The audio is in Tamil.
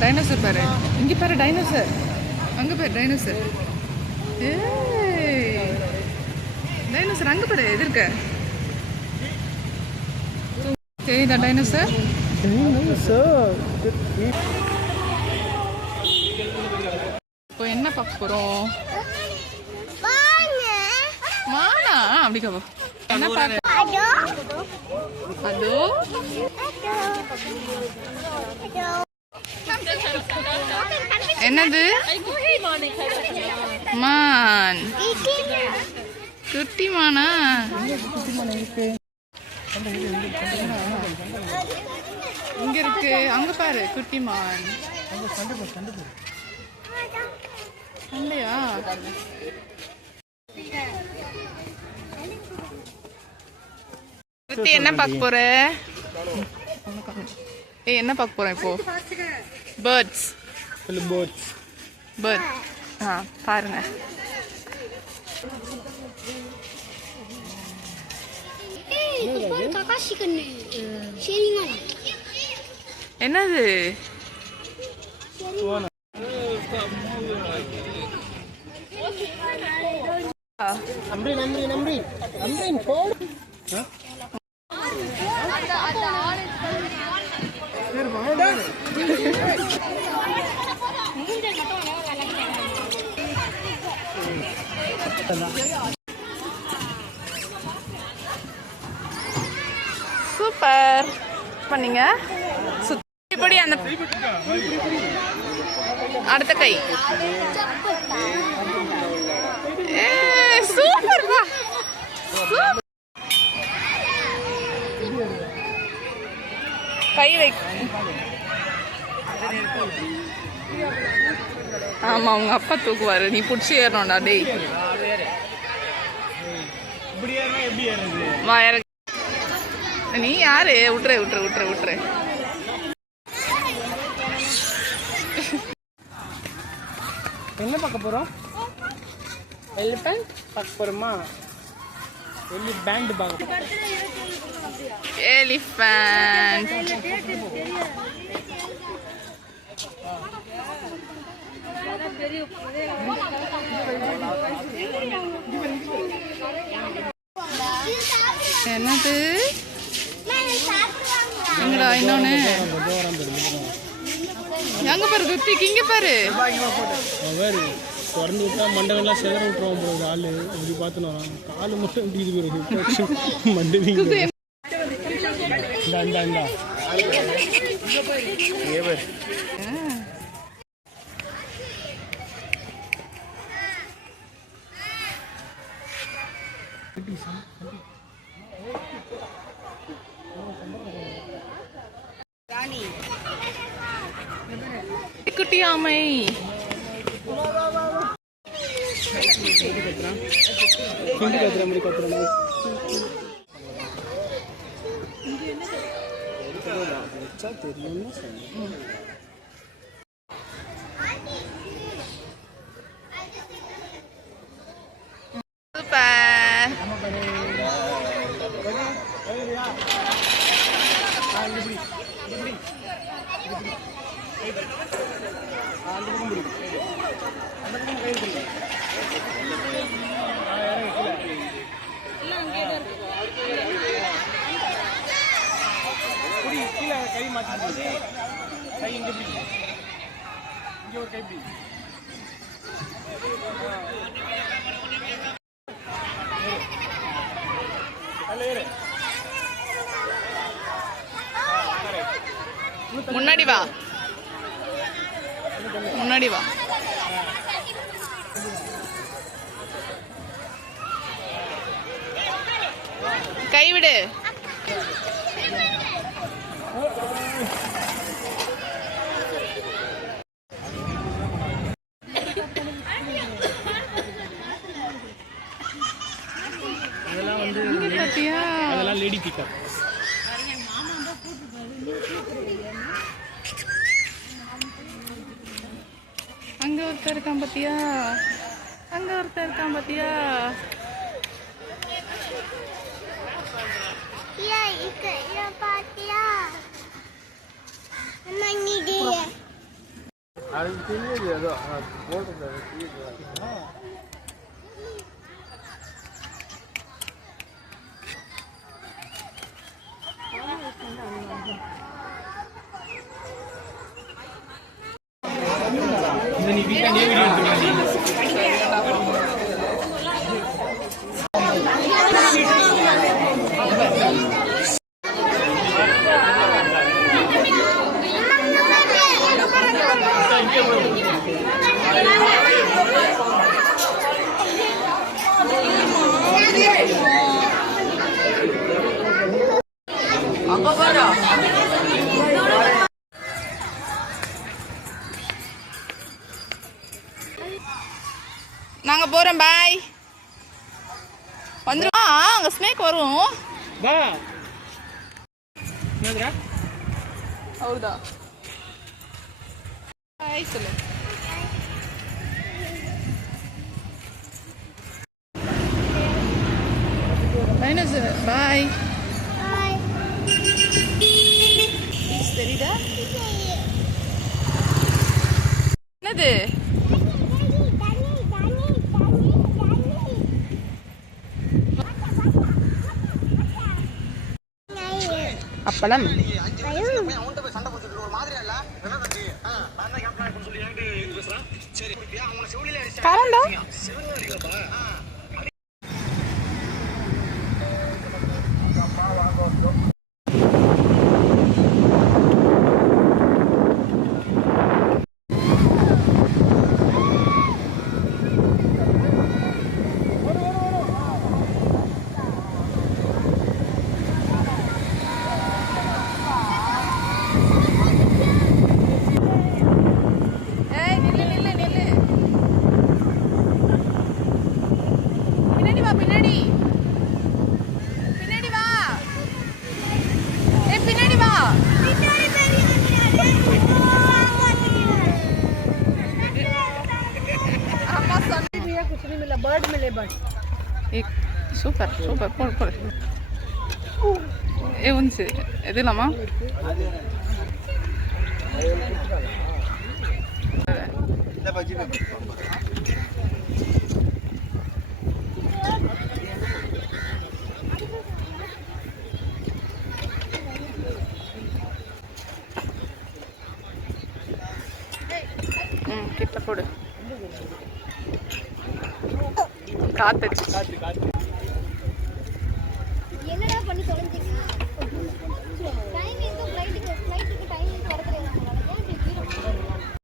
டைனோசர் பாரு, இங்க பாரு டைனோசர், அங்க பாரு டைனோசர். டைனோசர் அங்க பாரு எதிர்க்க. தெரியுதா டைனோசர்? இப்போ என்ன பார்க்க போறோம்? மானா அப்படி கவோ. என்ன பார்க்க? அதோ என்னது? மான். குட்டி மானா? இங்க இருக்கு, அங்க பாரு குட்டி மான். சண்டையா? என்ன பார்க்க போற? என்ன பார்க்க போறேன் இப்போ? பேர்ட்ஸ். பேர்ட். பாருங்க. என்னது? சூப்பர் பண்ணீங்க. இப்படி அந்த அடுத்த கை. சூப்பர் பா. கை வை. ஆமா உங்க அப்பா தூக்குவாரு, நீ புடிச்சு ஏறணும்டா. டேய் நீ யாரு? விட்டுரு விட்டுரு விட்டுரு விட்டுரு. என்ன பார்க்க போறோம்? எலிஃபண்ட் பார்க்க போறோமா? எலிஃபண்ட் பார்க்க. எலிஃபண்ட். என்னது? எங்கடா இன்னொன்னு? எங்க பாரு குத்திக்கு, இங்க பாரு. திறந்து விட்டா மண்டகம்லாம் செதற விட்டுருவோம் போகுது. ஆளு இப்படி பார்த்துன்னு வரான். காலு மட்டும் இப்படி இது போயிருக்கு. மண்டவிங்க குட்டி ஆமை. கை மாற்றி கை இங்கே இங்கே ஒரு கை முன்னாடி வா, முன்னாடி வா. கைவிடு. அதெல்லாம் லேடி பிக்கப். ஒருத்தர் இருக்கான் பார்த்தியா, அங்கே ஒருத்தர் இருக்கான் பார்த்தியா. நாங்க போறோம், பாய். வந்துடும். அங்க ஸ்னேக் வரும். வா. என்னதுடா? ஹவுதா. பாய் சொல்லு. டைனோசர் பாய். தெரியுதா? என்னது? அப்பளம். கரண்டா? बर्ड मिले बर्ड एक सूपर सूपर போடு போடு. வந்து எதுலாமா? கிட்ட போடு. காத்து